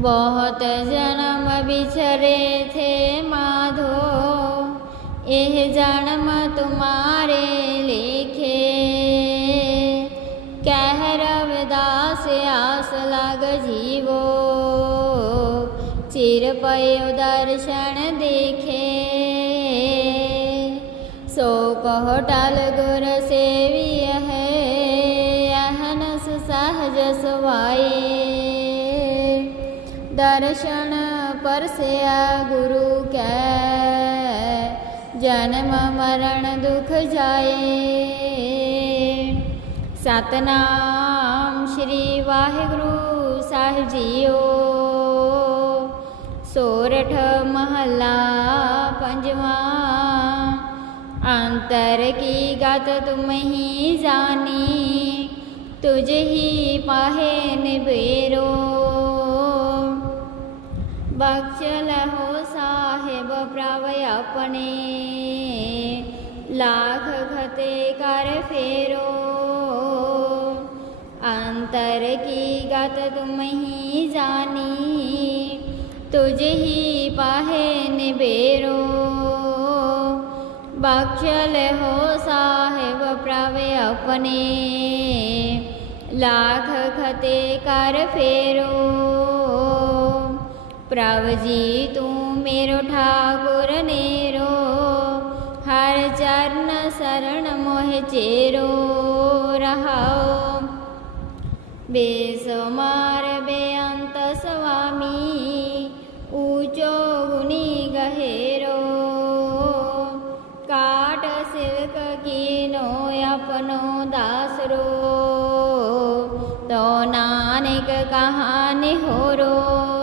बहुत जन्म बिछरे थे माधो। यह जन्म तुम्हारे लिखे। कह रविदास आस लग जीवो। चिर पयो दर्शन देखे। सो कहटल गुर सेवी है। अहनस सहज सुवाई। ਦਰਸ਼ਨ ਪਰਸਿਆ ਗੁਰੂ ਕੈ। ਜਨਮ ਮਰਨ ਦੁਖ ਜਾਏ। ਸਤਨਾਮ ਸ੍ਰੀ ਵਾਹਿਗੁਰੂ ਸਾਹਿਬ ਜੀਓ। ਸੋਰਠ ਮਹੱਲਾ ਪੰਜਵਾਂ। ਅੰਤਰ ਕੀ ਗਤ ਤੁਮ ਹੀ ਜਾਣੀ। ਤੁਝ ਹੀ ਪਾਹੇ ਨਿਬੇਰੋ बख्शल हो साहेब, प्रावय अपने। लाख खते कर फेरो। अंतर की गत तुम ही जानी। तुझे ही पाहे निबेरो। बख्शल हो साहेब प्रावे अपने। लाख खते कर फेरो। ਪ੍ਰਭ ਜੀ ਤੂੰ ਮੇਰੋ ਠਾਕੁਰ ਨੇਰੋ। ਹਰ ਚਰਨ ਸਰਣ ਮੋਹਿ ਚੇਰੋ, ਰਹਾਓ। ਬੇਸਮਾਰ, ਬੇਅੰਤ ਸਵਾਮੀ ਊਚੋ ਗੁਨੀ ਗਹਿਰੋ। ਕਾਟ ਸਿਲਕ ਕੀਨੋ, ਆਪਨੋ ਦਾਸਰੋ। ਤੋ ਨਾਨਕ ਕਹਾਣੀ ਹੋਰੋ।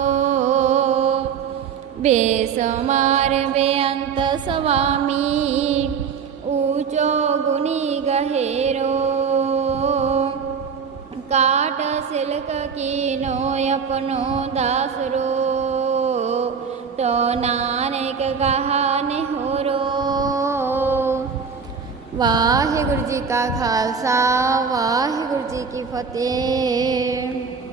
ਬੇਸਮਾਰ ਬੇਅੰਤ ਸੁਆਮੀ ਊਚੋ ਗੁਨੀ ਗਹਿਰੋ ਕਾਟ ਸਿਲਕ ਕੀਨੋ ਆਪਨੋ ਦਾਸਰੋ ਤੋ ਨਾਨਕ ਕਹਾਣੀ ਹੋਰੋ ਵਾਹਿਗੁਰੂ ਜੀ ਕਾ ਖਾਲਸਾ ਵਾਹਿਗੁਰੂ ਜੀ ਕੀ ਫਤਿਹ